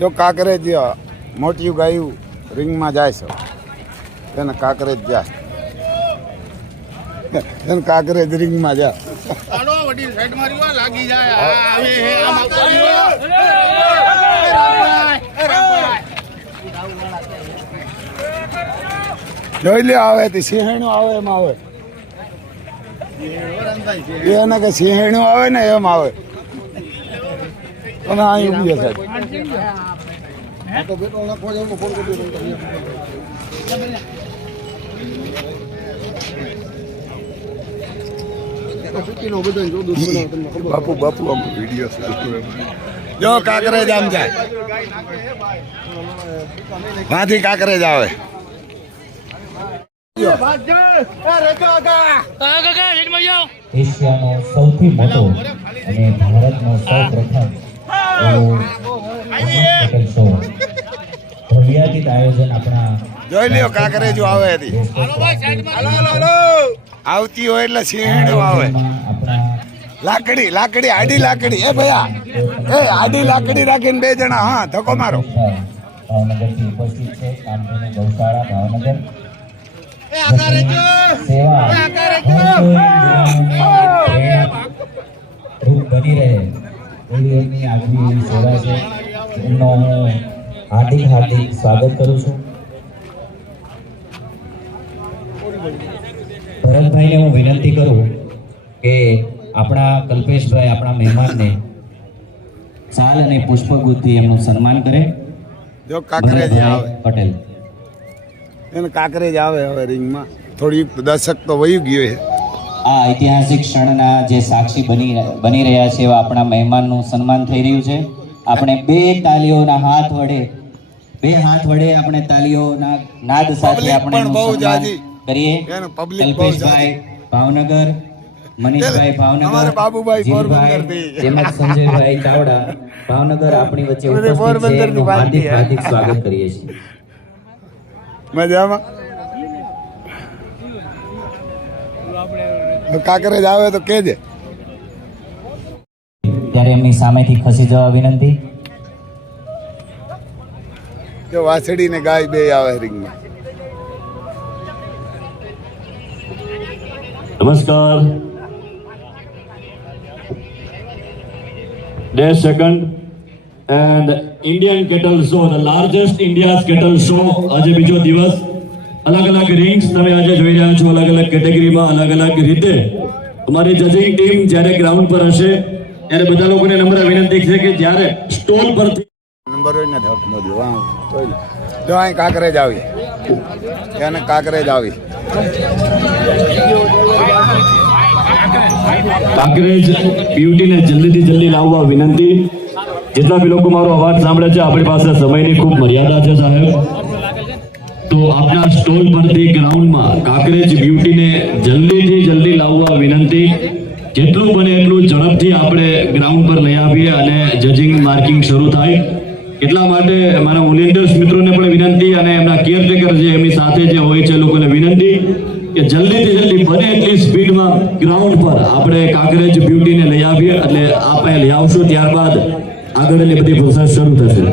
જો કાંકરેજ મોટી ગાયું રિંગમાં જાય છે તેને કાંકરેજ જાય તેને કાંકરેજ રિંગમાં જાય જોઈ લે આવે તે સિંહણું આવે એમ આવે એને કે સિંહણું આવે ને એમ આવે અને અહીં ઉભી સાહેબ બાપુ બાપુ વિડીયો જો કાંકરેજ આમ જાય ત્યાંથી કાંકરેજ આવે એશિયાનો સૌથી મોટો અને ભારતનો સૌપ્રથમ ભવ્યાતીત આયોજન આપણા જોઈ લ્યો કાંકરેજો આવે હતી આવતી હોય એટલે સિંહણું આવે લાકડી લાકડી આડી લાકડી એ ભૈયા એ આડી લાકડી રાખીને બે જણા હા ધક્કો મારો ભાવનગરથી ઉપસ્થિત છે કામધેનુ ગૌશાળા ભાવનગર બની રહે એવી એમની આગવી એવી સેવા છે એમનો હું હાર્દિક હાર્દિક સ્વાગત કરું છું. ભરતભાઈને હું વિનંતી કરું કે આપણા કલ્પેશભાઈ આપણા મહેમાનને શાલ અને પુષ્પગુચ્છથી એમનું સન્માન કરે. જો કાંકરેજ આવે પટેલ એને કાંકરેજ આવે હવે રિંગમાં થોડી દશક તો વયું ગયું છે. આ ઐતિહાસિક ક્ષણના જે સાક્ષી બની રહ્યા છે એવા આપણા મહેમાનનું સન્માન થઈ રહ્યું છે. આપણે બે હાથ વડે આપણે તાલીઓના નાદ સાથે આપણે સન્માન કરીએ. કલ્પેશભાઈ ભાવનગર, મનીષભાઈ ભાવનગર, જીલભાઈ તેમજ સંજયભાઈ ચાવડા ભાવનગર આપણી વચ્ચે ઉપસ્થિત છે. એમનું હાર્દિક હાર્દિક સ્વાગત કરીએ છીએ. મજામાં કાંકરેજ આવે તો કેજે. ત્યારે એમની સામેથી ખસી જવા વિનંતી. જો વાછડી ને ગાય બે આવે રિંગમાં. નમસ્કાર. Day second and Indian Cattle Show, the largest India's cattle show. આજે બીજો દિવસ. અલગ અલગ રિંગ્સ તમે આજે જોઈ રહ્યા છો, અલગ અલગ કેટેગરીમાં અલગ અલગ રીતે. અમારી જજિંગ ટીમ જ્યારે ગ્રાઉન્ડ પર હશે ત્યારે બધા લોકોને નમ્ર વિનંતી છે કે જ્યારે સ્ટોલ પરથી નંબર હોય ને ધક મોજો જો અહીં કાંકરેજ આવી એને કાંકરેજ આવી કાંકરેજ બ્યુટીને જલ્દીથી જલ્દી લાવવા વિનંતી. જેટલા બી લોકો મારો અવાજ સાંભળે છે, આપણી પાસે સમયની ખૂબ મર્યાદા છે સાહેબ, તો આપણા સ્ટોલ પરથી ગ્રાઉન્ડમાં કાંકરેજ બ્યુટીને જલ્દીથી જલ્દી લાવવા વિનંતી. જેટલું બને એટલું ઝડપથી આપણે ગ્રાઉન્ડ પર લઈ આવીએ અને જજિંગ માર્કિંગ શરૂ થાય. એટલા માટે મારા વોલેન્ટિયર્સ મિત્રોને પણ વિનંતી અને એમના કેરટેકર જે એમની સાથે જે હોય છે લોકોને વિનંતી કે જલ્દીથી જલ્દી બને એટલી સ્પીડમાં ગ્રાઉન્ડ પર આપણે કાંકરેજ બ્યુટીને લઈ આવીએ. એટલે આપણે લઈ આવશું, ત્યારબાદ આગળની બધી પ્રોસેસ શરૂ થશે.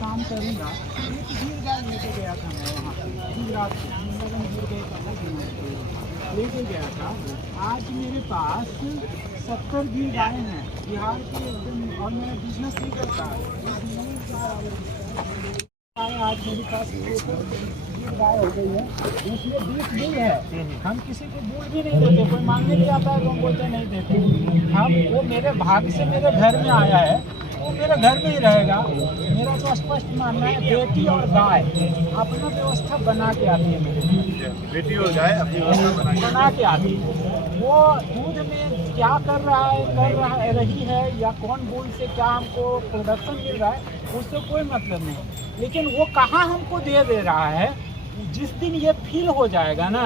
काम करूँगा एक गिर गाय लेके गया था मैं वहाँ गुजरात लेके गया था. आज मेरे पास 70 गिर गाय हैं बिहार के एकदम, और मैं बिजनेस नहीं करता. आज मेरे पास गाय हो गई है, उसमें बीच भी है. हम किसी को बोल भी नहीं देते, कोई मांगने भी आता है तो हम बोलते नहीं देते. हम वो मेरे भाग्य से मेरे घर में आया है, वो मेरे घर में ही रहेगा. मेरा तो स्पष्ट मानना है बेटी और गाय अपना व्यवस्था बना के आती है. मेरे बेटी और गाय अपनी व्यवस्था बना के आती है. वो दूध में क्या कर रही है या कौन बुल से क्या हमको प्रोडक्शन मिल रहा है उससे कोई मतलब नहीं, लेकिन वो कहाँ हमको दे रहा है. जिस दिन ये फील हो जाएगा ना,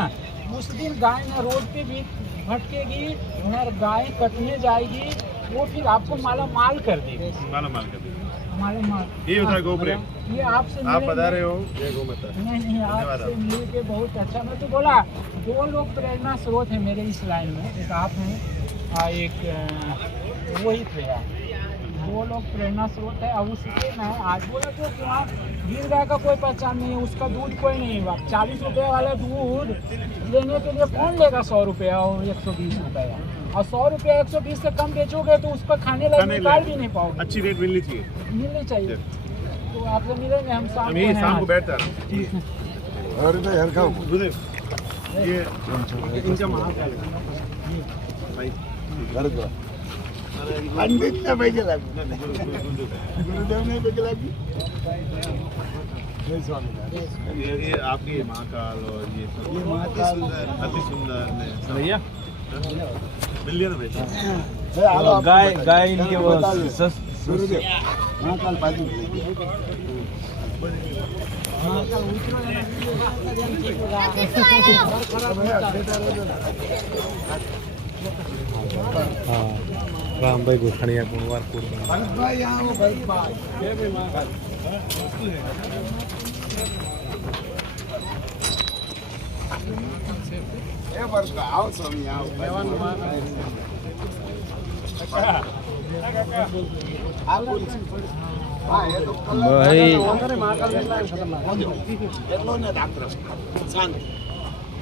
उस दिन गाय ना रोड पे भी भटकेगी, उधर गाय कटने जाएगी, वो फिर आपको माला माल कर देगा। माला माल कर दीजिए। माला माल ये होता है गोप्रेम। ये आपसे आप मिले- बता रहे हो ये गोमाता है। नहीं आपसे मिल के बहुत अच्छा। मैं तो बोला 2 लोग प्रेरणा स्रोत है मेरे इस लाइन में, एक आप हैं एक वही थे यार, 2 लोग प्रेरणा स्रोत है। अब उसके मैं आज बोला तो कि वहाँ गिर गाय का कोई पहचान नहीं है, उसका दूध कोई नहीं है। 40 रुपये वाला दूध लेने के लिए कौन लेगा 100 रुपया और 120 रुपया, और 100 रुपया 120 से कम बेचोगे तो उस पर खाने लायक निकाल भी नहीं पाओगे। अच्छी रेट मिलनी चाहिए। मिलनी चाहिए। तो आपसे मिलेंगे हम शाम हम को यही हैं शाम को आज। बैठते हैं। और भाई हल्का गुरुदेव ये इनका महाकाल भाई हल्का पंडित ने पैसे लागू गुरुदेव ने पैसे लागू जय स्वामी। ये आपकी महाकाल और ये सब ये महाकाल अति सुंदर भैया मिल लिया ना भाई। गाय इनके वो गुरुदेव महाकाल बाजू रामभाई गोखणिया कुंवारपुर भरत भाई यहाँ वो भरत भाई ये भरत भाई आओ स्वामी आओ आप बोलिए। हाँ ये तो એટલો ને ડાક્ટર શાંત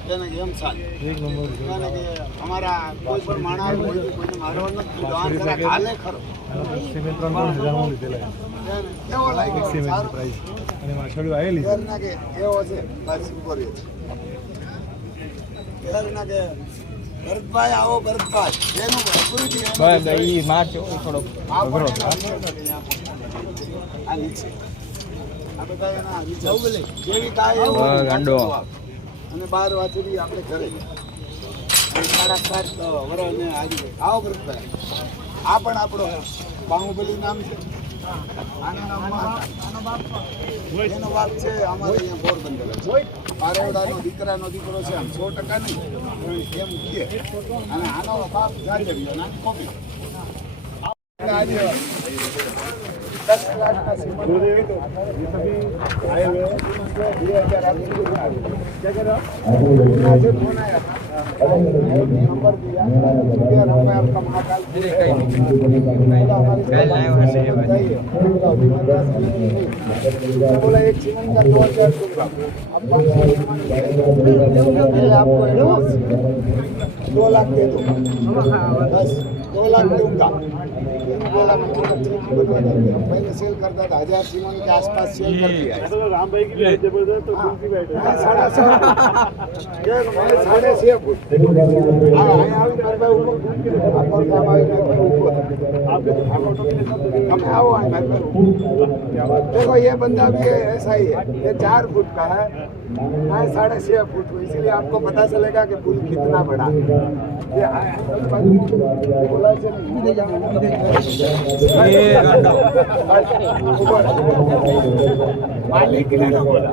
તેને કે એમ શાંત તેને કે અમારા કોઈ પણ માણસ કોઈને મારવા નથી દોન કરે હાલે ખરો કેવો લાગે સારું પ્રાઇસ અને માછડું આવેલી છે ના કે એવો છે બસ ઉપર છે ના કે ભરતભાઈ આવો ભરતભાઈ એનું ગુરુજી બસ ઈ મારજો થોડો અઘરો આ નીચે આ બધા એના નીચે જેવી ગાય એવો ગાંડો અને 12 વાગી આપણે ઘરે 7:30 વરને આવી ગઈ આવો ભરતભાઈ આ પણ આપણો બાહુબલી નામ છે આનો બાપ છે અમારે અહીંયા પોરબંદર પારેવડાનો દીકરાનો દીકરો છે આમ 100% નહીં એમ કે અને આનો બાપ જાજરિયો ના કોપી આજે 10 लाख का सीमा ये सभी आए हुए हैं 2000 आदमी क्या कर रहा आज फोन आया नंबर दिया यार हमें आपका महाकाल बोला एक सीमन का 2000 दूंगा आपको 2 लाख दे दो बस 2 लाख दूंगा बोला हम पहले सेल करता था 1000 सीमन के आसपास सेल कर दिया राम भाई की जबरदस्त तो कुर्सी बैठे 6.5 फुट देखो ये बंदा भी ऐसा ही है ये 4 फुट का है मैं 6.5 फुट हूँ इसीलिए आपको पता चलेगा कि पुल कितना बड़ा मालिक ने ना बोला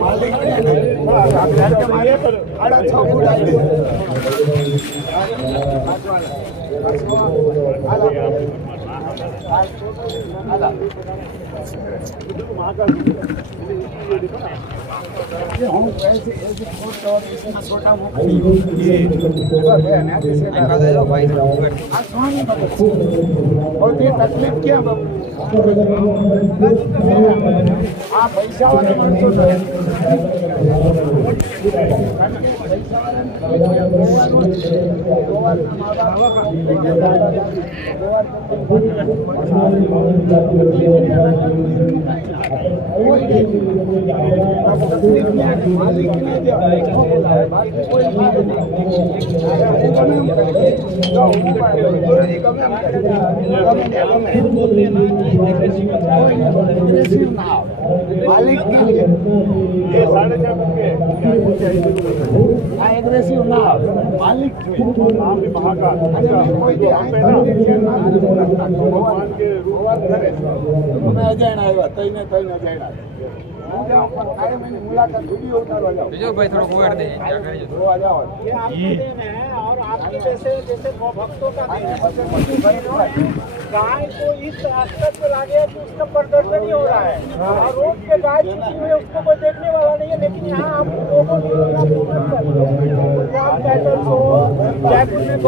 मालिक ने 6.5 फुट आई तकलीफ क्या हाँ पैसा वाले मालिक के लिए ये 6.5 एग्रेसिव ना मालिक नाम भी महाकाल कोई भगवान के रूप करे मैं अजैन આવ્યા તઈને અજૈન मुलाकात वीडियो उतारवा जाओ भाई थोड़ा कोड दे क्या कर जो आ जाओ ये आपको देना है और आपके जैसे गौ भक्तों का भी है। गाय को इस स्तर पर ला गया कि उसका प्रदर्शन ही हो रहा है और रोड पे गाय छुट्टी हुई है, उसको कोई देखने वाला नहीं है। लेकिन यहाँ आप लोगों ने जयपुर में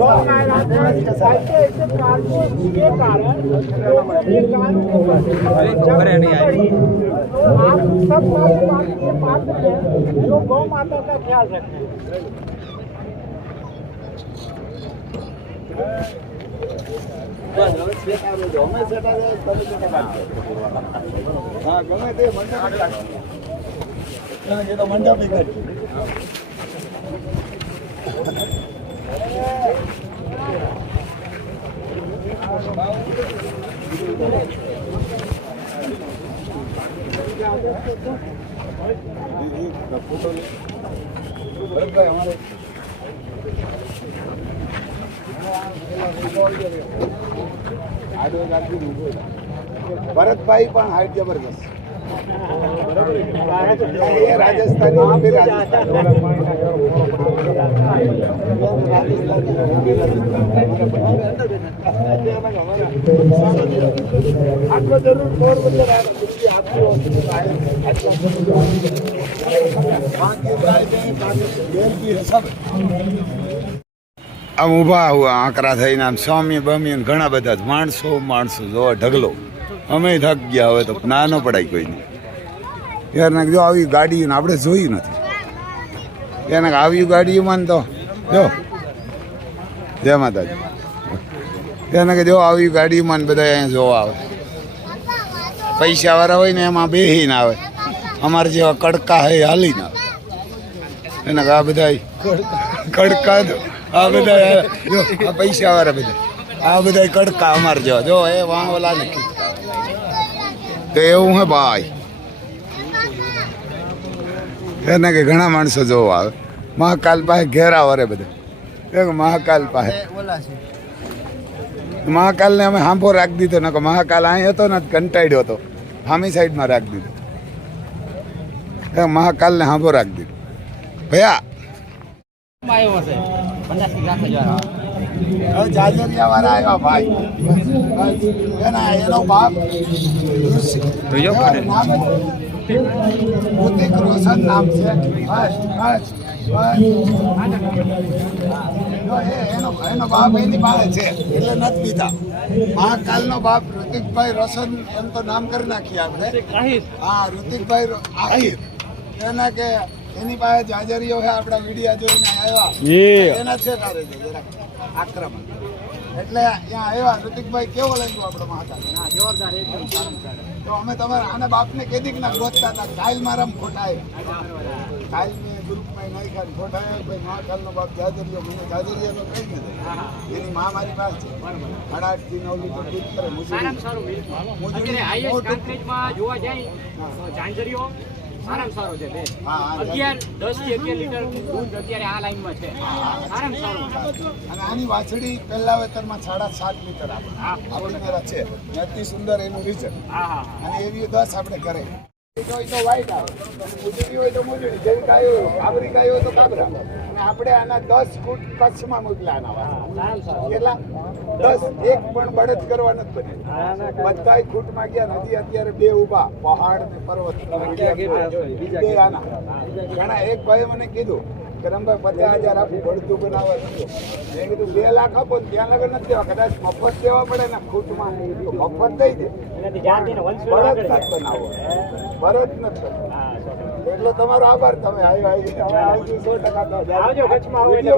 गौ ऐसे कार्यों के कारण लोगों के गायों को आप सब पात्र हैं जो गौ माता का ख्याल रखें। હા ગમે તે મંડપ ભરતભાઈ પણ હાઈટ જબરદસ્ત એ રાજસ્થાની આટલો જરૂર પોરબંદર આમ ઊભા આંકરા થઈને આમ સ્વામી બમી ઘણા બધા જ માણસો જોવા ઢગલો અમે થક ગયા હવે તો ના ન પડાય કોઈને યાર ને જો આવી ગાડી આપણે જોઈ નથી એને આવી ગાડીમાં તો જો જય માતાજી એને કે જો આવી ગાડીમાં બધા અહીંયા જોવા આવે પૈસાવાળા હોય ને એમાં બેહીને આવે અમારે જેવા કડકા હે હાલીને આવે એને આ બધા કડકા આ બધા જો આ પૈસાવાળા બધા આ બધા કડકા અમારે જેવા જો એ વાં ઓલા નથી તો એવું હે ભાઈ એને કે ઘણા માણસો જોવા આવે મહાકાલ પાસે ઘેરા વરે બધા મહાકાલ પાસે મહાકાલને અમે હાંભો રાખી દીધો ને મહાકાલ અહીં હતો ને કંટાળ્યો હતો સામી સાઈડમાં રાખી દીધો મહાકાલને હાંભો રાખી દીધો ભયા જાજરિયા વાળા આવ્યા ભાઈ એનો બાપ ઋતિક રોશન નામ છે એનો બાપ એની પાસે છે એટલે નથી દીધા મહાકાલનો બાપ ઋતિકભાઈ રોશન એમ તો નામ કરી નાખીએ આપણે હા ઋતિકભાઈ આહિર એના કે એની પાસે જાજરીઓ છે આપણા મીડિયા જોઈને આવ્યા એના છે તારે આક્રમણ એટલે ત્યાં આવ્યા ઋતિકભાઈ કેવો લાગ્યો આપણો મહાકાલ જોરદાર એકદમ તો અમે તમારા આના બાપને કેદીક ના ગોતતા હતા કાલ મારામ ખોટા કાલ મેં ગ્રુપમાં નાખ્યા ખોટા ભાઈ મહાકાલનો બાપ જાજરીઓ મને જાજરીયાનો કઈ નથી એની મા મારી પાસે છે 8.5 થી 9 લીટર દૂધ કરે જોવા જાય જાંજરીઓ સારામાં સારો છે બે 10 થી 11 લીટર દૂધ અત્યારે આ લાઈનમાં છે સારામાં સારું અને આની વાછડી પહેલા વેતરમાં 7.5 લીટર આપણી મેરા છે અતિ સુંદર એનું રિઝલ્ટ અને એવી 10 આપણે કરે હોય તો વાઈટ આવે મુજડી હોય તો મુજડી જેવી ગાય હોય કાબરી ગાય હોય તો કાબરા અને આપણે આના 10 ફૂટ કચ્છમાં મોકલાના કેટલા 10 એક પણ બળદ કરવા નથી બને બધાય ખૂટમાં ગયા નથી અત્યારે બે ઊભા પહાડ ને પર્વત બે આના ઘણા એક ભાઈ મને કીધું કે રમભાઈ 50,000 આપું બળદું બનાવવા દીધું મેં કીધું 2 લાખ આપો ત્યાં લગન નથી દેવા કદાચ મફત દેવા પડે ને ખૂટમાં તો મફત દઈ દે બળદ નથી બનાવો બળદ નથી એટલો તમારો આભાર તમે આવજો 100% આવજો કચ્છમાં આવો એટલે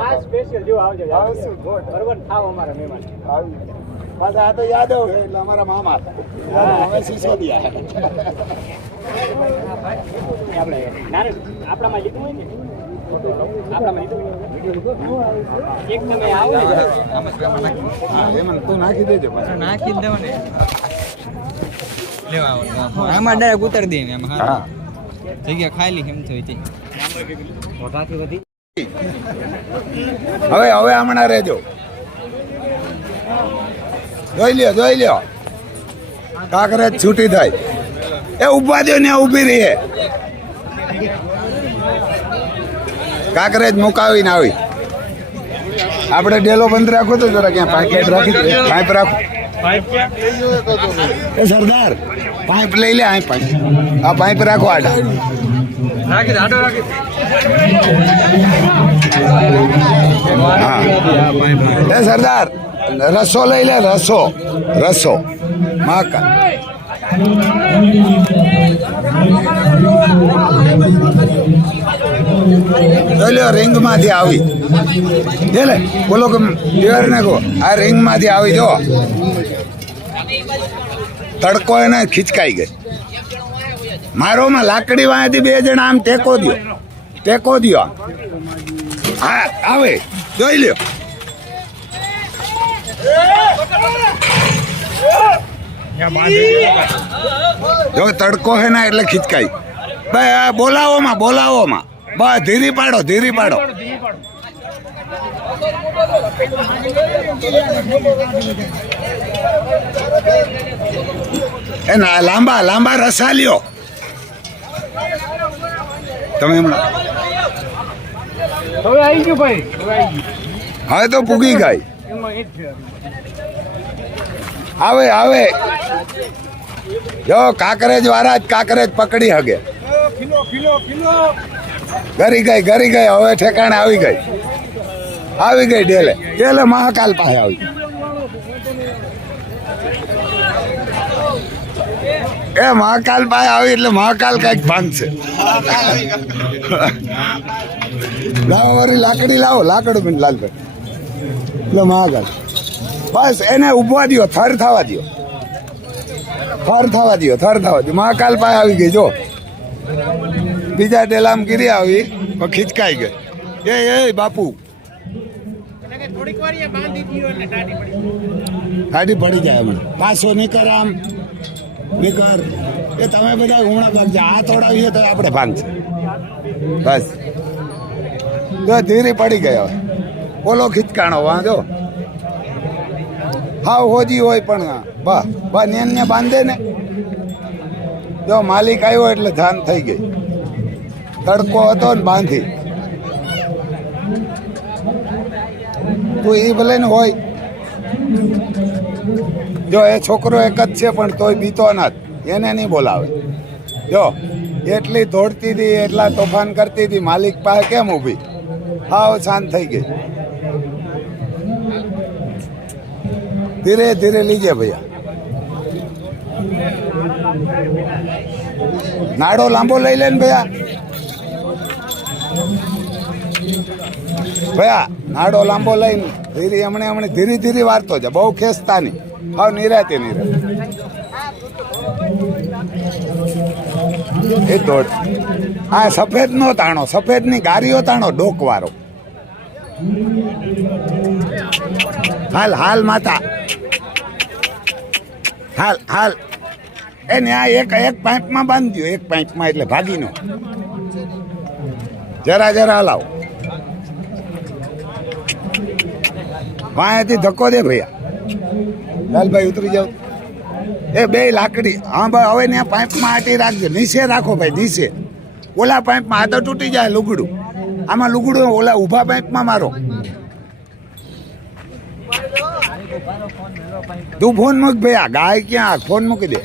ખાસ સ્પેશિયલ જો આવજો આવશું બરોબર થાવ અમારા મહેમાન આવી પાછા આ તો યાદવ છે એટલે અમારા મામા હતા હવે સિસોદિયા આપણે આપણામાં લીધું હોય ને આપણામાં લીધું એક તમે આવો ને એમાં તું નાખી દેજો નાખી જ દેવા ને લેવા આમાં ડાયરેક્ટ ઉતારી દઈએ એમાં હા જગ્યા ખાલી કેમ થઈ હતી હવે હમણાં રહેજો જોઈ લ્યો કાંકરેજ છૂટી થાય એ ઉભા દો ને ઊભી રહી કાંકરેજ મુકાવીને આવી. આપણે ડેલો બંધ રાખો તો જરા ક્યાં પાઇપ રાખી પાઇપ રાખો. એ સરદાર પાઇપ લઈ લે. આ પાઇપ રાખો આડા. હા એ સરદાર રસો લઈ લે. રસો મહાકાલ. રિંગ માંથી આવી લે. બોલો કે ને કહો આ રિંગ માંથી આવી. જો તડકો એને ખીચકાઈ ગઈ. મારોમાં લાકડી વાંથી 2 જણા આમ ટેકો દ્યો. હા આવે જોઈ લ્યો. જો તડકો હે ને એટલે ખીચકાઈ. ભાઈ બોલાવોમાં બસ ધીરી પાડો. એના લાંબા રસા લ્યો તમે હમણાં. હવે આવી ગયું ભાઈ. હવે તો પૂગી ગઈ. આવે જો કાંકરેજ વાળા જ કાંકરેજ પકડી હગે. ઘરી ગઈ. હવે ઠેકાણે આવી ગઈ. ડેલે મહાકાલ પાસે આવી. એ મહાકાલ પાસે આવી એટલે મહાકાલ કઈક ભાંગશે. લાવો વળી લાકડી લાવો. લાકડું લાલભાઈ એટલે મહાકાલ. બસ એને ઉભવા દો. થર થવા દો. મહાકાલ પાસે આવી ગઈ. જો બીજા ડેલામ ગીરી આવી પણ ખીચકાઈ ગઈ. એ બાપુ ગાડી પડી જાય હમણાં. પાછો નીકળ આમ નીકળ. એ તમે બધા હમણાં ભાગજો. આ તોડાવીએ તો આપણે ભાગશે. બસ જો ધીરી પડી ગઈ. હવે બોલો ખીચકાણો વાંધો. હાવ હોજી હોય પણ બા ને બાંધે ને. જો માલિક આવ્યો એટલે જાન થઈ ગઈ. તડકો હતો ને બાંધી. તો એ ભલે ને હોય. જો એ છોકરો એક જ છે પણ તોય બીતો ના. એને નહીં બોલાવે. જો એટલી દોડતી હતી, એટલા તોફાન કરતી હતી. માલિક પાસે કેમ ઊભી? હાવ શાંત થઈ ગઈ. ધીરે ધીરે લીજે ભૈયા. નાડો લાંબો લઈ લે ને ભૈયા. નાડો લાંબો લઈને ધીરે હમણે ધીરે વારતો છે. બહુ ખેંચતા નહીં. હાવ નિરાતે એ દોડ. હા સફેદ નો તાણો. સફેદ ની ગારીઓ તાણો. ડોકવાળો. હાલ માતા હાલ. એને આ એક પાઇપમાં બાંધી દો. એક પાઇપમાં એટલે ભાગીનો. જરા હલાવો. વાંથી ધક્કો દે ભૈયા. લાલભાઈ ઉતરી જાવ. એ 2 લાકડી. હા ભાઈ હવે ને પાઇપમાં આટી રાખજો. નીચે રાખો ભાઈ, નીચે. ઓલા પાઇપમાં આ તો તૂટી જાય લુગડું. આમાં લુગડું ઓલા ઊભા પાઇપમાં મારો. તું ફોન મૂક ભૈયા. ગાય ક્યાં? ફોન મૂકી દે.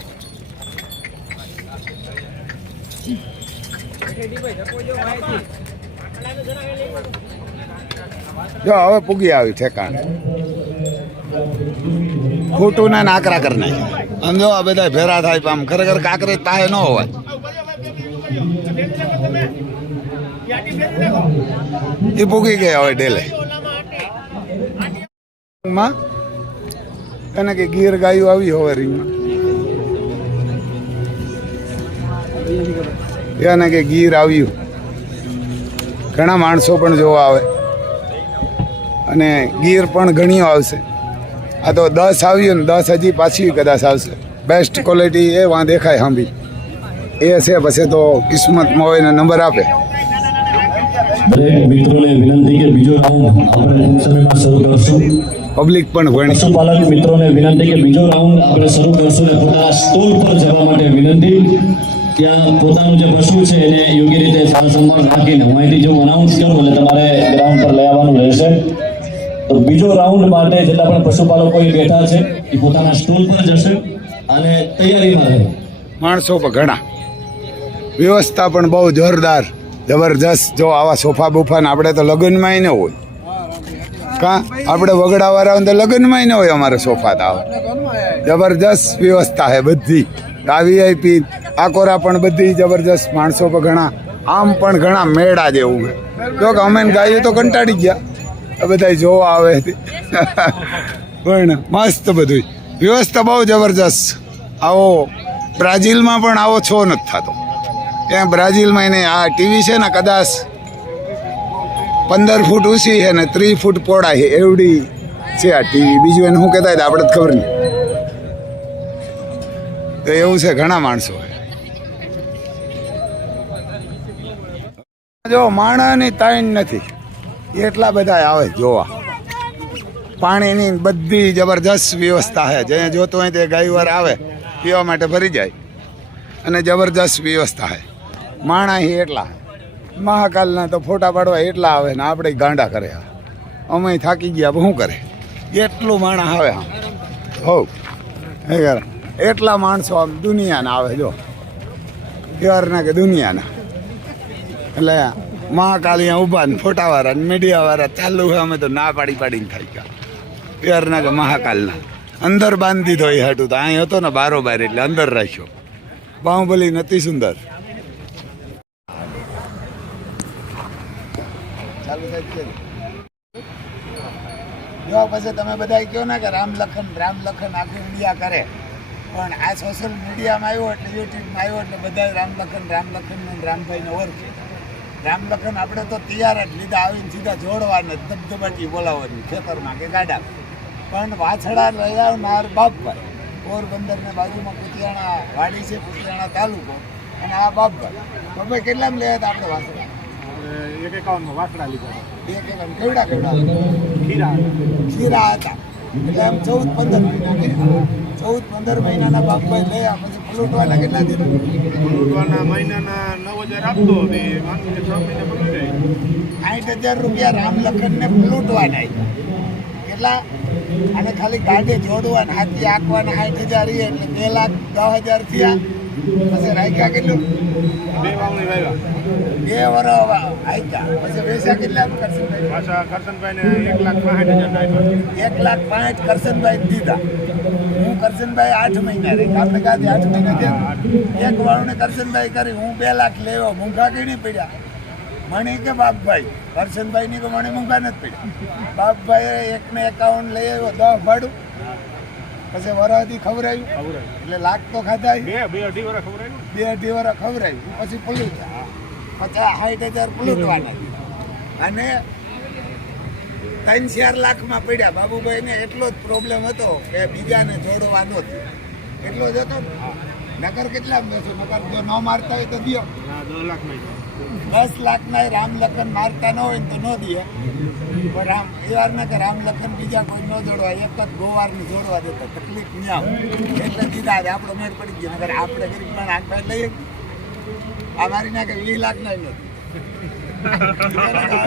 જો હવે પૂગી આવી ઠેકાણે. ખોટું ના નાકરા કરી નાખ્યા. આમ જો આ બધા ભેરા થાય. આમ ખરેખર કાંકરેજ પાસે ન હોય. એ પૂગી ગયા હવે ડેલે. એને કે ગીર ગાયું આવી હવે રીંગમાં. એને કે ગીર આવ્યું. ઘણા માણસો પણ જોવા આવે અને ગીર પણ ઘણીઓ આવશે. આ તો 10 આવ્યું ને 10 હજી પાછી કદાચ આવશે. બેસ્ટ ક્વોલિટી એ વાં દેખાય સાંભળી એ છે. પછી તો કિસ્મતમાં હોય ને નંબર આપે. દરેક મિત્રોને વિનંતી કે બીજો રાઉન્ડ આપણે સમયમાં શરૂ કરશું. પબ્લિક પણ ઘણી. પશુપાલક મિત્રોને વિનંતી કે બીજો રાઉન્ડ આપણે શરૂ કરશું. પોતાના સ્ટોલ પર જવા માટે વિનંતી. ત્યાં પોતાનું જે પશુ છે એને યોગ્ય રીતે સંભાળ રાખીને હું અહીંથી જો અનાઉન્સ કરું એટલે તમારે ગ્રાઉન્ડ પર લઈ આવવાનું રહેશે. તો બીજો રાઉન્ડ માટે જેટલા પણ પશુપાલકો અહીં બેઠા છે એ પોતાના સ્ટોલ પર જશે અને તૈયારીમાં રહે. માણસો પણ ઘણા, વ્યવસ્થા પણ બહુ જોરદાર જબરજસ્ત. જો આવા સોફા બુફા ને આપણે તો લગ્નમાં ન હોય, કા આપણે વગડાવાળા તો લગ્નમાં ન હોય અમારે સોફા તો આવે. જબરજસ્ત વ્યવસ્થા છે બધી. આ વીઆઈપી આકોરા પણ બધી જબરજસ્ત, માણસો પણ ઘણા, આમ પણ ઘણા મેળા જેવું છે. જો કે અમે ગાયું તો કંટાળી ગયા, બધા જોવા આવે પણ મસ્ત બધું વ્યવસ્થા બહુ જબરજસ્ત. આવો બ્રાઝિલમાં પણ આવો છો નથી થતો. ત્યાં બ્રાઝિલમાં એને આ ટીવી છે ને કદાચ 15 ફૂટ ઊંચી છે ને 30 ફૂટ પહોળા છે એવડી છે આ ટીવી. બીજું એને શું કહેતા હતા આપણે ખબર નહીં. તો એવું છે, ઘણા માણસો જો માણસની તાઈન નથી, એટલા બધા આવે જોવા. પાણીની બધી જબરજસ્ત વ્યવસ્થા છે. જ્યાં જોતો હોય તે ગાયવાર આવે પીવા માટે ભરી જાય, અને જબરજસ્ત વ્યવસ્થા છે. માણસ એટલા મહાકાલના તો ફોટા પાડવા એટલા આવે ને આપણે ગાંડા કરે. અમે થાકી ગયા, શું કરે, એટલું માણસ આવે. આમ હો એટલા માણસો આમ દુનિયાના આવે, જો ત્યારના કે દુનિયાના. એટલે મહાકાલ અહીંયા ઊભા ને ફોટાવાળા ને મીડિયાવાળા ચાલુ હોય. અમે તો ના પાડીને થઈ ગયા ત્યારના કે મહાકાલના. અંદર બાંધી દીધો એ હાટું તો અહીં હતો ને બારોબાર, એટલે અંદર રાખ્યો. બાહુબલી નથી સુંદર. ચાલુ થાય જો પછી તમે બધા કહો ને કે રામ લખન આખું ઇન્ડિયા કરે, પણ આ સોશિયલ મીડિયામાં આવ્યો એટલે યુટ્યુબમાં આવ્યો એટલે બધા રામ લખન ને રામભાઈને ઓળખે. રામ લખન આપણે તો તૈયાર જ લીધા, આવીને સીધા જોડવાને ધબધબાટી બોલાવવાની ખેતરમાં કે ગાડા. પણ વાછડા લઈ આવનાર બાપભાઈ, પોરબંદરને બાજુમાં કુતિયાણા વાડી છે, કુતિયાણા તાલુકો, અને આ બાપભાઈ. બાપભાઈ કેટલામાં લઈ હતા આપણે વાછડા? 51 વાસડા લીધા. 51 કેવડા ખીરા હતા. એટલે આમ 14-15 મહિનાના બાપભાઈ લયા. પછી ફ્લૂટવાના કેટલા દીધા? ફ્લૂટવાના મહિનાના 9000 આપતો, તે માનું કે 6 મહિને પડી જાય. 60,000 રૂપિયા રામ લખનને ફ્લૂટવાના કેટલા? અને ખાલી ગાડી જોડવાના, હાથી આંકવાના 60,000 રહીએ એટલે 2,10,000 થયા. પછી રાખ્યા કેટલું? 2 વાવણી વાવ્યા. 2 વર્ષ આયકા. પછી વેચા કેટલા કરશનભાઈ? પાછા કરશનભાઈને 1,65,000 આપ્યા. 1,65,000 કરશનભાઈ દીધા. હું કરશનભાઈ 8 મહિના રહી. આપણે કાંથી 8 મહિના થયા. એક વાવણી કરશનભાઈ કરી, હું 2 લાખ લેવો. મૂંઘા કઈ પડ્યા મણી કે બાપભાઈ? કરશનભાઈની તો મણી મૂંઘા નથી પડ્યા. બાપભાઈ એકને 51 લઈ આવ્યો, 10 ભાડું. પછી વરાથી ખવડાવ્યું એટલે લાખ તો ખાધા. 2-2.5 વર્ષ ખવડાવ્યું. 2-2.5 વર્ષ ખવડાવ્યું. પછી પ્લુટ 50,000 પ્લુટવાના. અને 3-4 લાખમાં પડ્યા. બાબુભાઈને એટલો જ પ્રોબ્લેમ હતો કે બીજાને જોડવા નહોતું, એટલો જ હતો. નકર કેટલા બેસો? નકર જો ન મારતા હોય તો દો. 10 લાખ નહીં, 10 લાખના રામ લખન મારતા ન હોય તો ન દે. પણ રામ એવાર ના કે રામ લખન બીજા કોઈ ન જોડવા, એક જ ગોવારને જોડવા દેતા. તકલીફ નહીં આવે એટલે દીધા. આપણો મેળ પડી ગયો. નકર આપણે ગરીબ પણ આંખ લઈએ. આ મારી નાખે 20 લાખના નથી.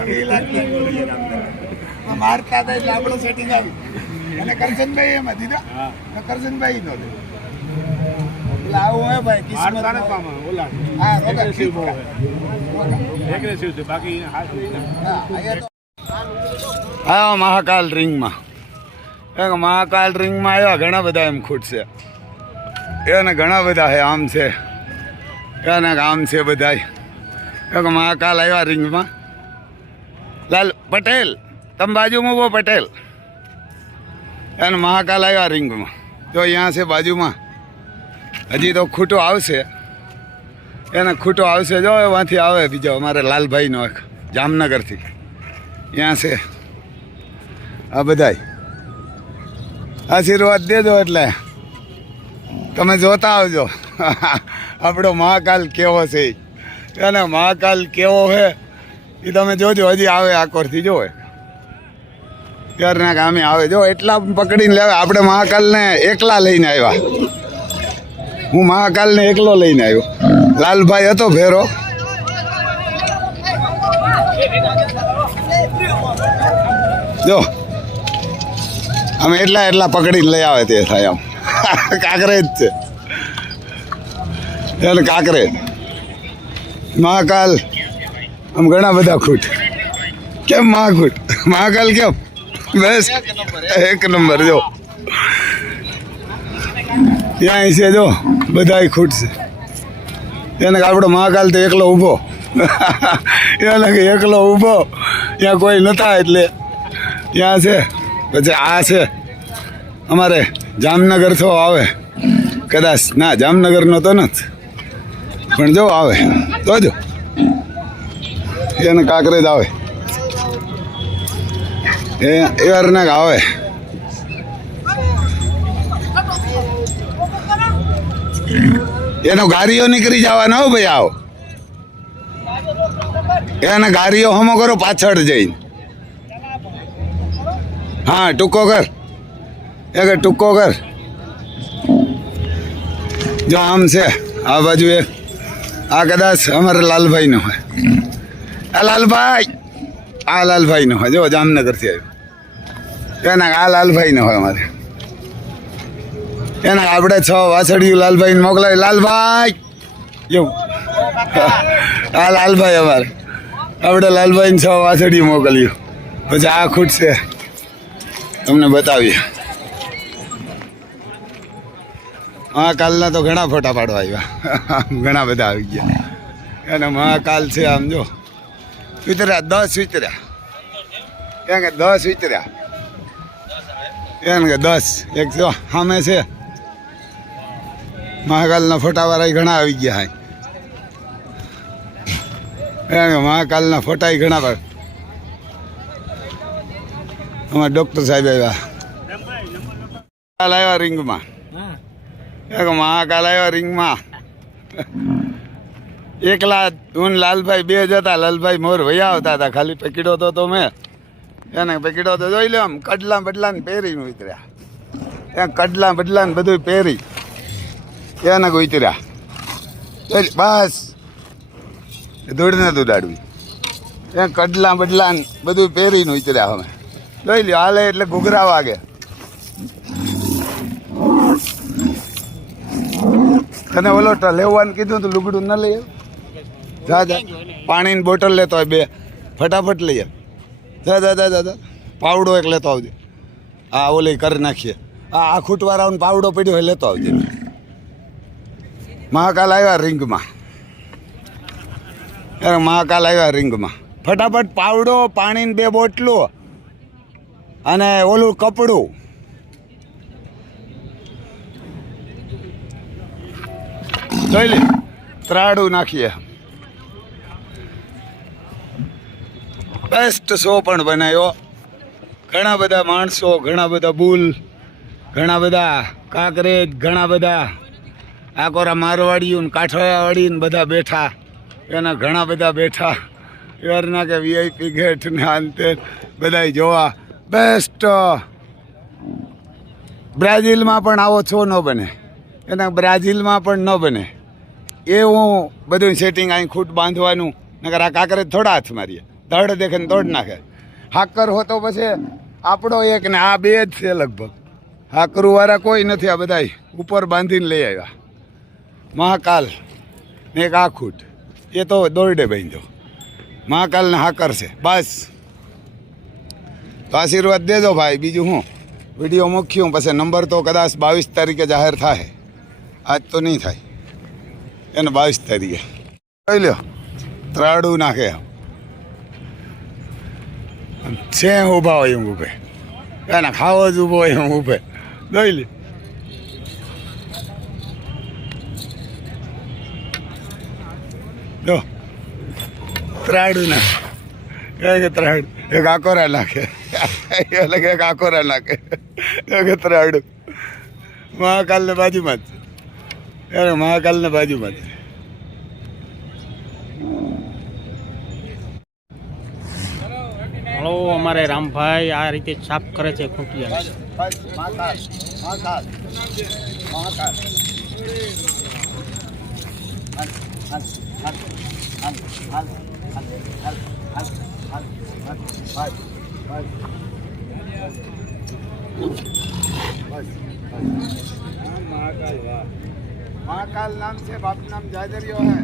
20 લાખના મારતા હતા એટલે આપણો સેટિંગ આવ્યું. અને કરશનભાઈ એમાં દીધા, કરશનભાઈ નો દે. એટલે આવું હોય ભાઈ કિસ્મત. હા, એગ્રેસિવ છે, બાકી હાથ નહીં ને. હા, મહાકાલ રિંગમાં મહાકાલ રિંગમાં આવ્યા. ઘણા બધા એમ ખૂટશે એને, ઘણા બધા છે. આમ છે એને, આમ છે બધા. મહાકાલ આવ્યા રિંગમાં. લાલ પટેલ તમે બાજુમાં ઉભો, પટેલ. એને મહાકાલ આવ્યા રિંગમાં. તો અહીંયા છે બાજુમાં. હજી તો ખૂટો આવશે, એને ખૂટો આવશે. જો એમાંથી આવે બીજો અમારે લાલભાઈનો એક જામનગરથી. ત્યાં છે આ બધાય. આશીર્વાદ દેજો એટલે તમે જોતા આવજો આપણો મહાકાલ કેવો છે. એને મહાકાલ કેવો છે એ તમે જોજો. હજી આવે આકોરથી જોવે ત્યારના કામે આવે. જો એટલા પકડીને લેવા. આપણે મહાકાલને એકલા લઈને આવ્યા. હું મહાકાલને એકલો લઈને આવ્યો. લાલભાઈ હતો ફેરો. જો અમે એટલા પકડીને લઈ આવે તે થાય આમ કાંકરેજ છે એટલે કાંકરેજ મહાકાલ આમ ઘણા બધા ખૂટ. કેમ મહાકૂટ મહાકાલ કેમ બસ એક નંબર. જો ત્યાં છે જો બધા ખૂટ છે એને આપણો મહાકાલ તો એકલો ઊભો એને એકલો ઊભો ત્યાં કોઈ નતા એટલે ત્યાં છે. પછી આ છે અમારે જામનગર તો આવે કદાચ ના જામનગરનો તો નથી પણ જો આવે તો જો એને કાંકરેજ આવે એ અરનાક આવે. એનો ગાડીઓ નીકળી જવાનો હો ભાઈ. આવો એને ગાડીઓ હમો કરો પાછળ જઈને. હા ટૂંકો કર એક ટૂંકો કર. જો આમ છે આ બાજુ એક આ કદાચ અમારે લાલભાઈનો હોય. આ લાલભાઈનો હોય. જો જામનગરથી આવ્યો એના આ લાલભાઈનો હોય અમારે. એના આપણે 6 વાછડિયું લાલભાઈને મોકલાય. લાલભાઈ એવું આ લાલભાઈ અમારે આપણે લાલભાઈને 6 વાછડિયું મોકલ્યું. પછી આ ખૂટશે તમને બતાવીએ. મહાકાલના તો ઘણા ફોટા પાડવા આવ્યા ઘણા બધા આવી ગયા. અને મહાકાલ છે આમ જો વિતર્યા 10 વિતર્યા એમ કે 10 વિતર્યા એમ કે 10 એક જો સામે છે મહાકાલના ફોટાવાળા ઘણા આવી ગયા. એમ કે મહાકાલના ફોટા ઘણા પાડ. અમારા ડૉક્ટર સાહેબ આવ્યા. કાલ આવ્યા રિંગમાં. મહાકાલ આવ્યા રિંગમાં. એકલા હું લાલભાઈ 2 જતા. લાલભાઈ મોર વયા આવતા હતા. ખાલી પકડ્યો તો મેં એને પકડ્યો તો જોઈ લો આમ કડલા બદલાને પહેરીને ઉતર્યા. ત્યાં કડલા બદલાને બધું પહેરી એને ઉતર્યા. બસ ધૂળને દુડાડવી. ત્યાં કડલા બદલાને બધું પહેરીને ઉતર્યા. અમે જોઈ લ્યો હાલે એટલે ઘૂઘરા વાગે. તને ઓલો લેવાનું કીધું તો લુગડું ન લઈએ. જા પાણીની બોટલ લેતો હોય 2 ફટાફટ લઈએ. જા પાવડો એક લેતો આવજે. આ ઓલી કરી નાખીએ. આ ખૂટવાળાનો પાવડો પડ્યો હોય લેતો આવજે. મહાકાલ આવ્યા રિંગમાં. મહાકાલ આવ્યા રિંગમાં. ફટાફટ પાવડો પાણીની 2 બોટલો અને ઓલું કપડું. જોઈ લે ત્રાડું નાખીએ. બેસ્ટ શો પણ બનાવ્યો. ઘણા બધા માણસો, ઘણા બધા બુલ, ઘણા બધા કાંકરેજ, ઘણા બધા આકોરા મારવાડીઓ ને કાઠિયાવાડી ને બધા બેઠા. એના ઘણા બધા બેઠા. એવારના કે VIP ગેટ ને અંતે બધા જોવા. બેસ્ટ. બ્રાઝિલમાં પણ આવો શો ન બને. એના બ્રાઝિલમાં પણ ન બને એવું બધું સેટિંગ અહીં ખૂટ બાંધવાનું. નકર આ કાંકરેજ થોડા હાથ મારીએ. ધડ દેખે ને તોડ નાખે. હાકર હોતો પછી આપણો એક ને આ 2 જ છે લગભગ. હાકરુવાળા કોઈ નથી. આ બધા ઉપર બાંધીને લઈ આવ્યા. મહાકાલ ને એક આ ખૂટ એ તો દોરડે બાંધ્યો. મહાકાલને હાકર છે બસ. તો આશીર્વાદ દેજો ભાઈ. બીજું હું વિડીયો મૂક્યું પછી નંબર તો કદાચ 22 તારીખે જાહેર થાય. આજ તો નહીં થાય. એને 22 તારીખે જોઈ લ્યો ત્રાડું નાખે. છે ઊભા હોય એમ ઊભે. એને ખાવો જ ઊભો હોય એમ ઊભે. જોઈ લે જો ત્રાડું નાખે. ત્રાડ એક આકોરા નાખે. એટલે એક આકોરા નાખે. એક ત્રાડું. મહાકાલને બાજુમાં જ છે. મહાકાલને બાજુમાં જ છે. હલો અમારે રામભાઈ આ રીતે સાફ કરે છે ખૂંટિયા. મહાકાલ મહાકાલ મહાકાલ महाकाल नाम से बाप नाम जाजरियो है।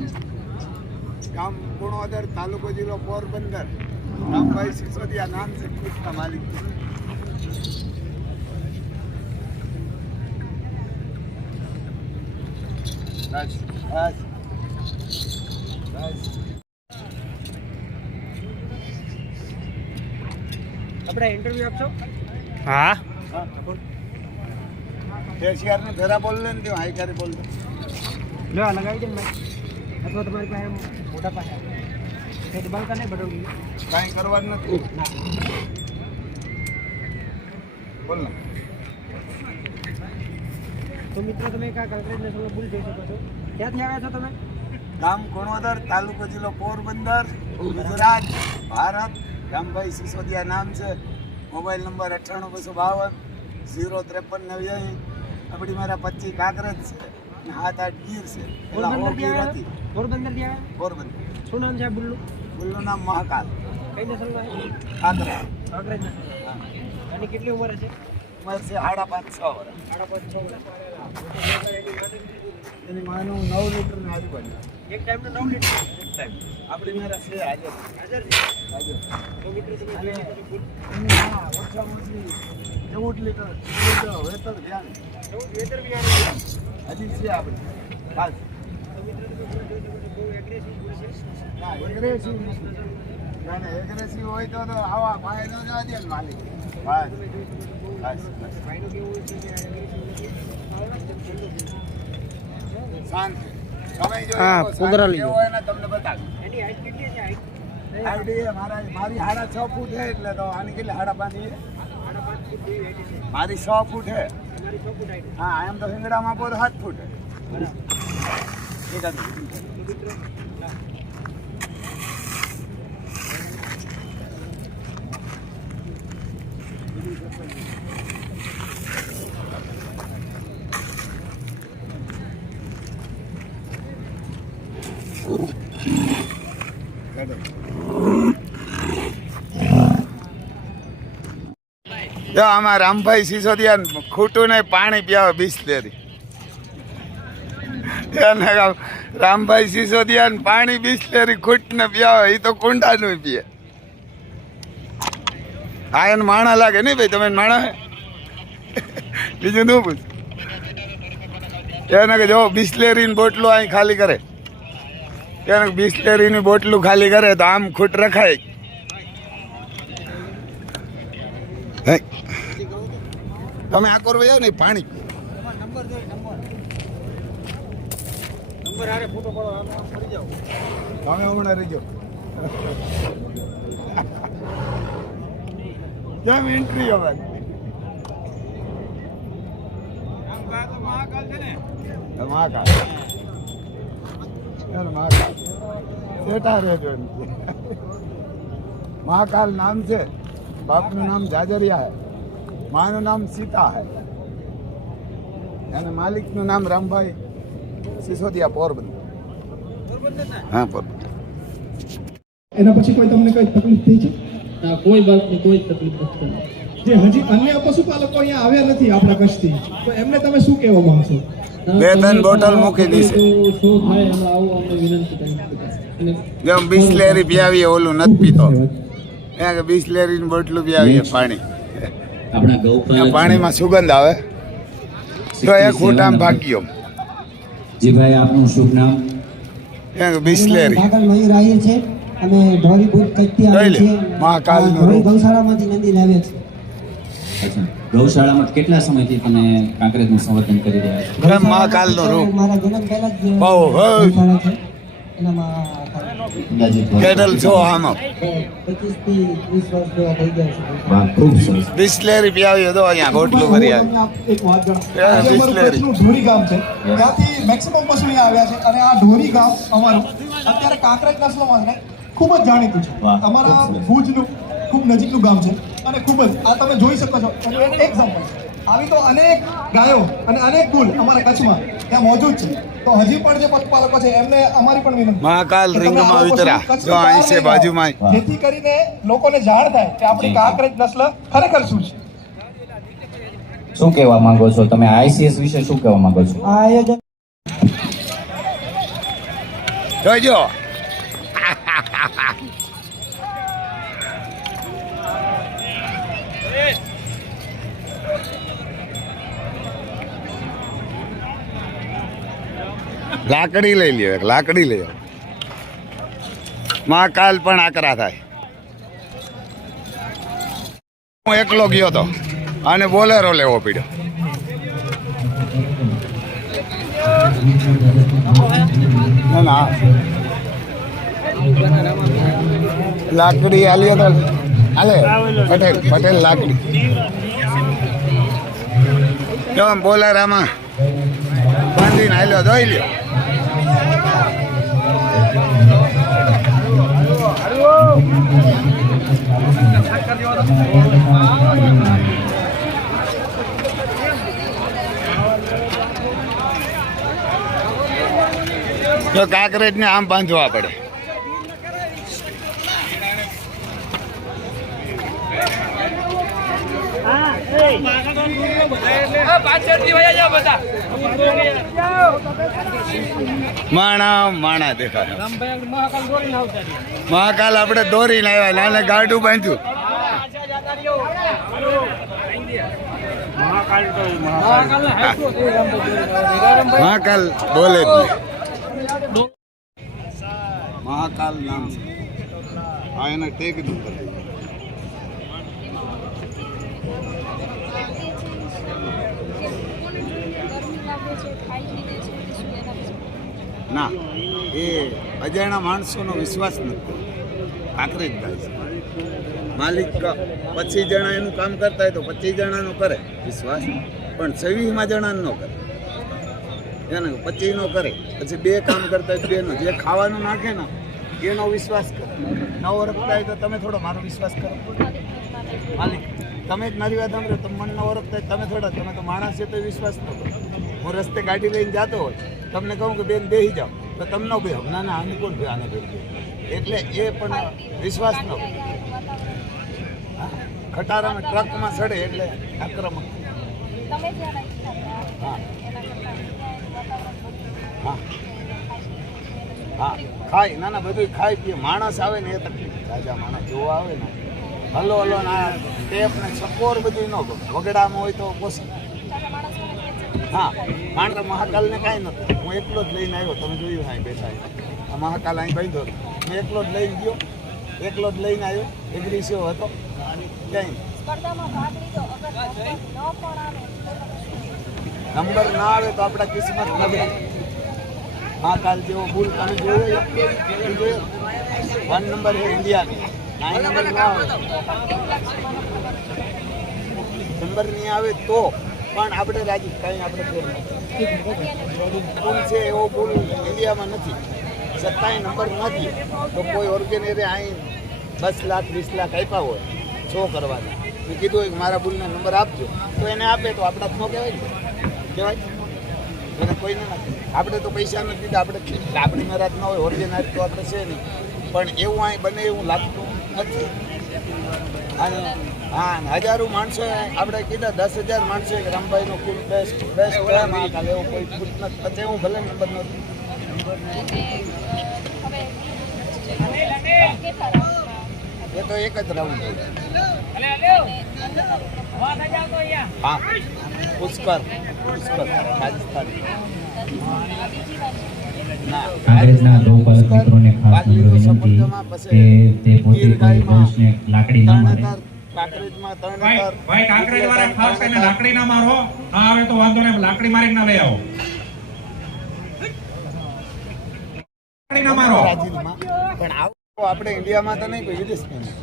गांव कुणोदर, तालुको जिलो पोरबंदर। राम भाई सिसोदिया नाम से खुद का मालिक। बस बस बस। આપણે ઇન્ટરવ્યુ આપશો? हाँ કેશિયાર ને જરા બોલ લે ને તું હાઈ કરે બોલ દે. લો લગાવી દે ને અથવા તમારી પાસે મોટા પાસે એ દબાવ કાને બરોબર કાંઈ કરવાનું નથી. બોલ ને. તો મિત્રો તમે કા કોન્ક્રીટ નેશનલ ભૂલ જોઈ શકો છો. ક્યાંથી આવ્યા છો તમે? ગામ કુણોદર, તાલુકો જિલ્લો પોરબંદર, ગુજરાત, ભારત. રામભાઈ સિસોદિયા નામ છે. મોબાઈલ નંબર 9852 053 આપણી મારા 25 કાંકરેજ છે અને 7-8 ગીર છે. પેલા પોરબંદરથી ગીર આવ્યા? હતી. પોરબંદરથી આવ્યા? પોરબંદર. શું નામ છે આ બુલ્લુ? બુલ્લું નામ મહાકાલ. કઈ નસલમાં છે? કાંકરેજ. કોન્ક્રીટ નસલ. આની કેટલી ઉંમર હશે? ઉંમર છે 5.5-6 વર્ષ. 5.5-6 વર્ષ. એની માનું 9 લીટર ને આજુબાજુ. એક ટાઈમનું 9 લીટર એક ટાઈમ આપણી મારા છે હાજર. હાજર છે. હાજર. તો મિત્રો તમે અને જોઈ શકો છો. એની માં ઓછામાં ઓછી 14 લીટર વેતર ધ્યાન એવું વેતર બી આવે છે. હજી છે આપણે. બસ. તો મિત્રો તમે જોઈ શકો છો બહુ એગ્રેસિવ ભૂલ છે. ના એગ્રેસિવ નથી. ના ના એગ્રેસિવ હોય તો આવા પાસે ન જવા દે ને માલિક. બસ તમે જોઈ શકો છો બહુ બસ બસ. ફાયદો કેવો હોય છે કે એગ્રેસિવ નથી. શાંત. તમે જો હા, એવો શાંત કુદરા લીધો. કેવો હોય ને તમને બતાવું. એની હાઈટ કેટલી છે? હાઈટ આઈડી મારી 6.5 ફૂટ છે એટલે તો આની કેટલી 5.5 છે? 5.5 ફૂટ જેવી હાઈટ છે. મારી 6 ફૂટ છે. તમારી 6 ફૂટ હાઈટ. હા એમ તો હિંગડામાં પોર 7 ફૂટ છે. બરાબર. એક હતું. તો મિત્રો જો આમાં રામભાઈ સિસોદિયા ખૂટું નહીં પાણી પીવે બિસ્લેરી. રામભાઈ સિસોદિયા પાણી બિસ્લેરી ખૂટ ને પીવે એ તો કુંડાનું પીએ. હા એને માણા લાગે નહીં ભાઈ તમે માણા હે બીજું શું પૂછ. એને કે જો બિસ્લેરીની બોટલું અહીં ખાલી કરે એને બિસ્લેરીની બોટલું ખાલી કરે તો આમ ખૂટ રખાય. હે તમે આ કરો જાવ ને પાણી નંબર આરે ફોટો પાડો આમ પડી જાવ. તમે હમણાં રહીજો. કેમ એન્ટ્રી હવે महाकाल છે ને મહાકાલ મહાકાલ સેટા રહેજો. महाकाल नाम से बाप નું નામ જાજરિયા है, माँ નું નામ सीता है અને માલિક નું નામ રામભાઈ સિસોદિયા પોરબંદર. હા પોરબંદર. એના પછી કોઈ તમને કઈ તકલીફ થઈ છે? ના, કોઈ બાતની કોઈ તકલીફ નથી. જે હજી અન્ય પશુપાલકો અહીંયા આવ્યા નથી આપણા કચ્છથી, તો એમને તમે શું કહેવા માંગશો? બે ત્રણ બોટલ મૂકી દીશે. શું થાય એમાં આવું અમને વિનંતી કરી અને જેમ બિસ્લેરી પીવીએ ઓલું નથી પીતો ત્યાં કે બિસ્લેરીની બોટલું પીવીએ પાણી. આપણા ગૌપાલક પાણીમાં સુગંધ આવે તો એક ફૂટામ ભાગ્યો જી ભાઈ આપનું શુભ નામ? ત્યાં કે બિસ્લેરી કાગળ મયુર આહિર છે. અમે ઢોરી ભૂત કચ્છથી જોઈ આવીએ લે, છીએ. મહાકાલનું ઢોરી રૂપ. ગૌશાળામાંથી નંદી લાવ્યા છે. અચ્છા, ગૌશાળામાં કેટલા સમયથી તમે કાંકરેજનું સંવર્ધન કરી રહ્યા છો? એમ મહાકાલનું રૂપ. મારા જન્મ પહેલા જ બહુ, હો. ગૌશાળા છે. એનામાં અંદાજિત વર્ષ. કેટલ છો આમાં 25 થી 30 વર્ષ જેવા થઈ ગયા છે. વાહ, ખૂબ સરસ. બિસ્લેરી પીવીએ તો અહીંયા બોટલું ભરી આવે. એક વાત જણાવું. ત્યાં આજે અમારું બિસ્લેરી. કચ્છનું ઢોરી ગામ છે, ત્યાંથી મેક્સિમમ પશુ અહીંયા આવ્યા છે અને આ ઢોરી ગામ અમારું અત્યારે કાંકરેજ નસલોમાં છે, ખૂબ જ જાણીતું છે. વાહ, અમારા ખૂબ સરસ. ભુજનું ખૂબ નજીકનું ગામ છે અને ખૂબ જ આ તમે જોઈ શકો છો એનું એક એક્ઝામ્પલ છે. આવી તો અનેક ગાયો અને અનેક બુલ અમારા કચ્છમાં ત્યાં મોજૂદ છે. તો હજી પણ જે પશુપાલકો છે એમને અમારી પણ વિનંતી મહાકાલ કે તમે રિંગમાં આવા વિતરા પશુ કચ્છની જો અહીં બહાર છે લઈને બાજુમાં આવો. જેથી કરીને લોકોને જાણ થાય કે આપણી કાંકરેજ નસ્લ ખરેખર શું છે. શું કહેવા માંગો છો તમે ICS વિશે શું કહેવા માંગો છો? આ આયોજન જોજો લાકડી લઈ લ્યો, એક લાકડી લઈ આવો. મહાકાલ પણ આકરા થાય. હું એકલો ગયો તો અને બોલેરો લેવો પડ્યો. ના ના લાકડી આલ્યો તો હાલે પટેલ લાકડી જો બોલેરામાં બાંધીને હાલ્યો જોઈ લ્યો. જો કાંકરેજ ને આમ બાંધવા પડે. માણા દેખાય. મહાકાલ આપણે દોરીને આવ્યા, નાને ગાડું બાંધ્યું. મહાકાલ બોલે જ નહીં. મહાકાલ નામ છે આ, એને ટેક દઉં કરી. ના એ અજાણ્યા માણસોનો વિશ્વાસ નથી. કાંકરેજ ગાય છે માલિક 25 જણા એનું કામ કરતા હોય તો 25 જણાનો કરે વિશ્વાસ, પણ 26માં જણાનો ન કરે. એને 25 નો કરે, પછી 2 કામ કરતા હોય 2 નો. જે ખાવાનું નાખે ને એનો વિશ્વાસ કરે. નવો ઓળખતા હોય તો તમે થોડો મારો વિશ્વાસ કરો. માલિક તમે જ મારી વાત સાંભળો, તમે મને ન ઓળખતા હોય તમે થોડા, તમે તો માણસ છે તો વિશ્વાસ ન કરો. હું રસ્તે ગાડી લઈને જતો હોય, તમને કહું કે બેન બેસી જાઓ તો તમને બે ના ના આને કોણ આને બે, એટલે એ પણ વિશ્વાસ ન કરે. ખટારામાં ટ્રકમાં ચડે એટલે આક્રમક. હા હા હા ખાય, ના ના બધું ખાય પીએ. માણસ આવે ને એ તકલીફ, તાજા માણસ જોવા આવે ને હલો હલો ના ટેપ ને સપોર બધું ન ગમે. વગડામાં હોય તો પોસી. હા માણસ મહાકાલને કાંઈ નથી. હું એકલો જ લઈને આવ્યો, તમે જોયું અહીં બેઠા. આ મહાકાલ અહીં બાંધ્યો, હું એકલો જ લઈને ગયો, એકલો જ લઈને આવ્યો. એગ્રેસિવ હતો ક્યાંય. નંબર ના આવે તો આપણા કિસ્મત બગડે. મહાકાલ જેવો ભૂલ તમે જોયો? 1 નંબર છે ઇન્ડિયાની, 9 નંબર ના આવે. નંબર નહીં આવે તો પણ આપણે રાજી, કંઈ આપણે ફેર નથી. ભૂલ છે એવો ભૂલ ઇન્ડિયામાં નથી. 27 નંબર નથી તો કોઈ ઓર્ગેનાઇઝરે અહીં 10 લાખ 20 લાખ આપ્યા હોય શો કરવાના, મેં કીધું હોય કે મારા ભૂલના નંબર આપજો, તો એને આપે તો આપણા જ ન કહેવાય એને કોઈને નથી. આપણે તો પૈસા નથી દીધા, આપણે આપણી મહેનત ન હોય, ઓર્ગેનાઇઝ તો આપણે છે નહીં. પણ એવું અહીં બને એવું લાગતું નથી. અને હા હજારો માણસો આપણે કીધા, 10,000 માણસો કે રામભાઈનો ફૂલ બેસ્ટ કાલે એવો કોઈ ફૂલ નથી. પછી હું ભલે નંબર નથી. એ તો એક જ રાઉન્ડ હોય. હા પુષ્કર રાજસ્થાન. કાંકરેજના ગૌપાલક મિત્રોને ખાસ નમ્ર વિનંતી કે તે પોતે કોઈ ગૌશને લાકડી ના મારે. કાંકરેજમાં ભાઈ કાંકરેજ વાળા ખાસ કરીને લાકડી ના મારો. ના આવે તો વાંધો નહીં, લાકડી મારીને ના લઈ આવો. લાકડી ના મારો. પણ આવું આપણે ઇન્ડિયામાં તો નહીં, વિદેશમાં નહીં.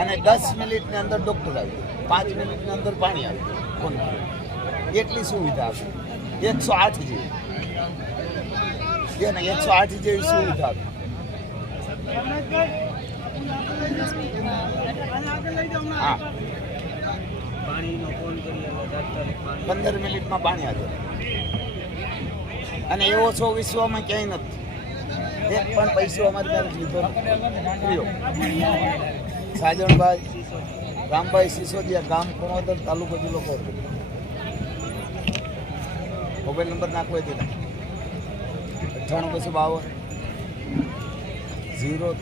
અને 10 મિનિટની અંદર ડૉક્ટર આવી, 5 મિનિટની અંદર પાણી આવી. એટલી સુવિધા આપી. 108 જેવી 108 જેવી સુવિધા આપી. હા 15 મિનિટમાં પાણી હાજર. અને એવો છો વિશ્વમાં ક્યાંય નથી. એક પણ પૈસો અમારી પાસે લીધો નથી. સાજણભાઈ રામભાઈ સિસોદિયા, ગામ કોણોદર, તાલુકો જિલ્લો પોરબંદર. મોબાઈલ નંબર નાખવો દીધા 9852 0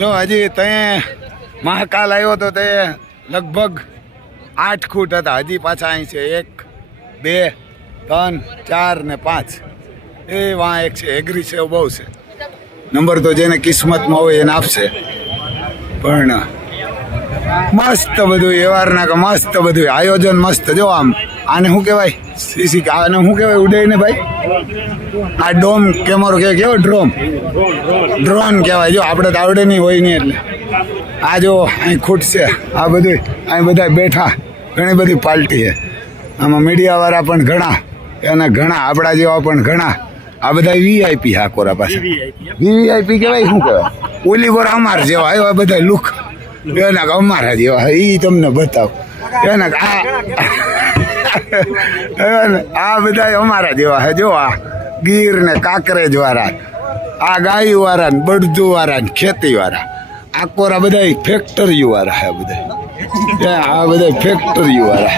જો હજી તે મહાકાલ આવ્યો તો તે લગભગ 8 ફૂટ હતા. હજી પાછા અહીં છે 1 2 3 4 ને 5. એ વાં એક છે એગ્રી છે, બહુ છે. નંબર તો જેને કિસ્મતમાં હોય એને આપશે. પણ મસ્ત બધું વ્યવહારના કે મસ્ત બધું આયોજન મસ્ત. જો આમ આને શું કહેવાય? સીસી આને શું કહેવાય? ઉડે ને ભાઈ, આ ડોમ કેમેરો કે કેવો ડ્રોન કહેવાય. જો આપણે તો આવડે નહીં હોય નહીં એટલે. આ જો અહીં ખૂટશે આ બધું. અહીં બધા બેઠા, ઘણી બધી પાર્ટી છે આમાં. મીડિયાવાળા પણ ઘણા, અને ઘણા આપણા જેવા પણ ઘણા. આ બધા વીઆઈપી હા કોરા પાસે. વીઆઈપી કહેવાય શું કહેવાય? ઓલી કોરા અમાર જેવા એવા બધા લુક એના અમારા જેવા. એ તમને બતાવો એના આ બધા અમારા જેવા હે. જો આ ગીર ને કાંકરેજ વાળા, આ ગાય વાળા ને બળદુ વાળા ને ખેતી વાળા. આ કોરા બધા ફેક્ટરીઓ વાળા હે બધા. આ બધા ફેક્ટરીઓ વાળા,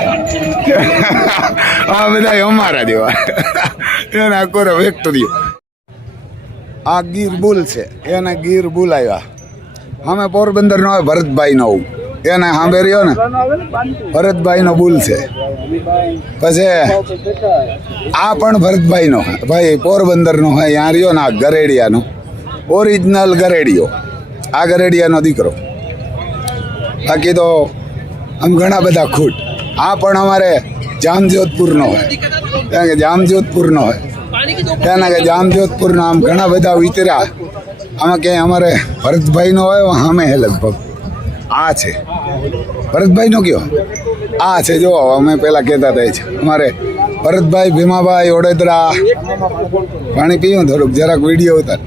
આ બધા અમારા જેવા એના કોરા ફેક્ટરીઓ. આ ગીર બુલ છે, એના ગીર બુલ આવ્યા. અમે પોરબંદર નો ભરતભાઈ નો એને સાંભળ્યો ને, ભરતભાઈ નો બુલ છે. પછી આ પણ ભરતભાઈ નો ભાઈ પોરબંદર નો હોય. ત્યાં રહ્યો ને આ ગરેડિયાનો ઓરિજિનલ ગરેડિયો. આ ગરેડિયાનો દીકરો. બાકી તો આમ ઘણા બધા ખૂટ. આ પણ અમારે જામજોધપુરનો હોય, કારણ કે જામજોધપુરનો હોય એના કે જામજોધપુરનો. આમ ઘણા બધા વિતર્યા. આમાં ક્યાંય અમારે ભરતભાઈનો હોય અમે હે લગભગ. આ છે ભરતભાઈનો કયો? આ છે જો અમે પહેલાં કહેતા હતા છે અમારે ભરતભાઈ ભીમાભાઈ ઓડેદરા. પાણી પીવું થોડુંક, જરાક વિડીયો ઉતાર.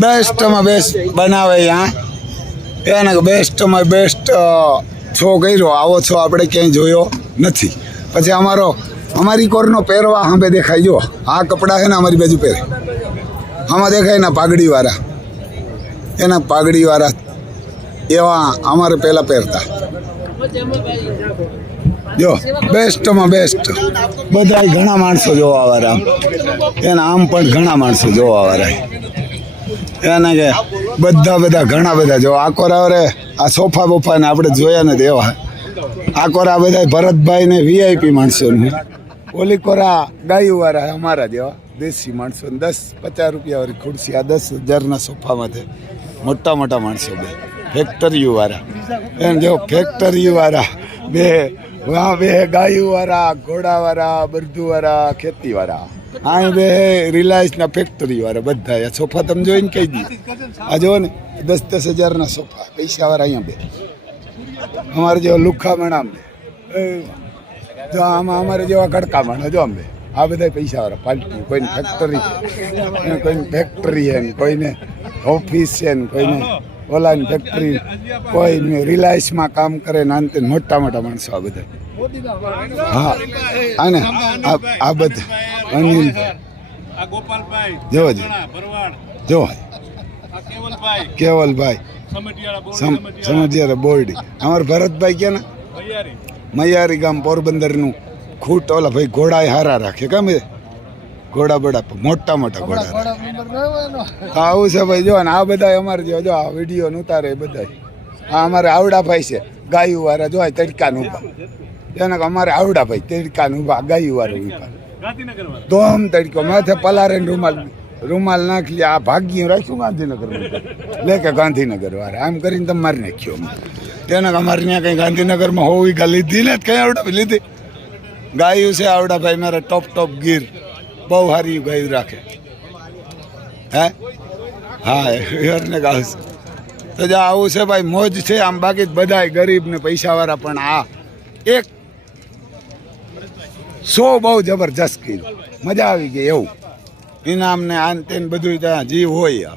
બેસ્ટમાં બેસ્ટ બનાવે ત્યાં. એને બેસ્ટમાં બેસ્ટ શો કર્યો. આવો છો આપણે ક્યાંય જોયો નથી. પછી અમારી કોરનો પહેરવા સાંભે દેખાય. જો આ કપડાં છે ને અમારી બાજુ પહેરે, આમાં દેખાય ને પાઘડીવાળા. એના પાઘડીવાળા એવા અમારે પહેલાં પહેરતા. જો બેસ્ટમાં બેસ્ટ બધા ઘણા માણસો જોવાવાળા. એના આમ પણ ઘણા માણસો જોવાવાળા. એને કે બધા ઘણા બધા જો આ કોરા આ સોફા બોફા ને આપણે જોયા નથી એવા. આ કોરા બધા ભરતભાઈ ને વીઆઈપી માણસો ને. ઓલી કોરા ગાયુવાળા અમારા જેવા દેશી માણસો. 10-50 રૂપિયા વાળી ખુરશી. આ 10,000ના સોફામાંથી મોટા માણસો બે ફેક્ટરીવાળા. એમ જો ફેક્ટરીવાળા બે ગાયુવાળા, ઘોડાવાળા, બળદુવાળા, ખેતીવાળા. અહીં બે રિલાયન્સના ફેક્ટરીવાળા બધા. સોફા તમે જોઈને કહી દીધી. આ જો ને 10,000ના સોફા પૈસાવાળા અહીંયા બે. અમારે જેવા લુખામણ આમ બે. જો આમાં અમારે જેવા ગડકામણ જો આમ બે. આ બધા પૈસાવાળા પાર્ટી. કોઈને ફેક્ટરી છે ને, કોઈને ઓફિસ છે ને, કોઈને ઓલાની ફેક્ટરી, કોઈ રિલાયન્સમાં કામ કરે ને. અંતે મોટા માણસો આ બધા. હા અને આ બધા અનિલ જો કેવલભાઈ સમઢિયાળા બોરડી. અમારે ભરતભાઈ કે ને મૈયારી ગામ પોરબંદરનું ખૂટ. ઓલા ભાઈ ઘોડા હારા રાખે. કેમ ઘોડા બડા મોટા ઘોડા. આવું છે ભાઈ. જો ને આ બધા અમારે જો આ વિડીયો ઉતારે બધા. આ અમારે આવડાભાઈ છે ગાયું વાળા. જો તડકાનું ઉભા. એને અમારે આવડાભાઈ તડકાનું ઉભા, ગાયું વાળું ઉભા. ધોમ તડકો માથે પલારે રૂમાલ નાખી લે. આ ભાગ્ય રાખ્યું ગાંધીનગરમાં. લે કે ગાંધીનગર વાળા આમ કરીને તમે મારી નાખ્યો. એને અમારે ત્યાં કંઈ ગાંધીનગરમાં હોવી કા લીધી ને કઈ આવડાવી લીધી. ગાયું છે આવડાભાઈ મારા ટોપ ગીર. બહુ સારી ગાયું રાખે. હે હા હેરને ગાઉં તો જો આવું છે ભાઈ. મોજ છે આમ. બાકી બધા ગરીબ ને પૈસાવાળા પણ આ એક શો બહુ જબરજસ્ત કર્યું. મજા આવી ગઈ એવું. ઇનામ ને આન તેન બધું ત્યાં જીવ હોય.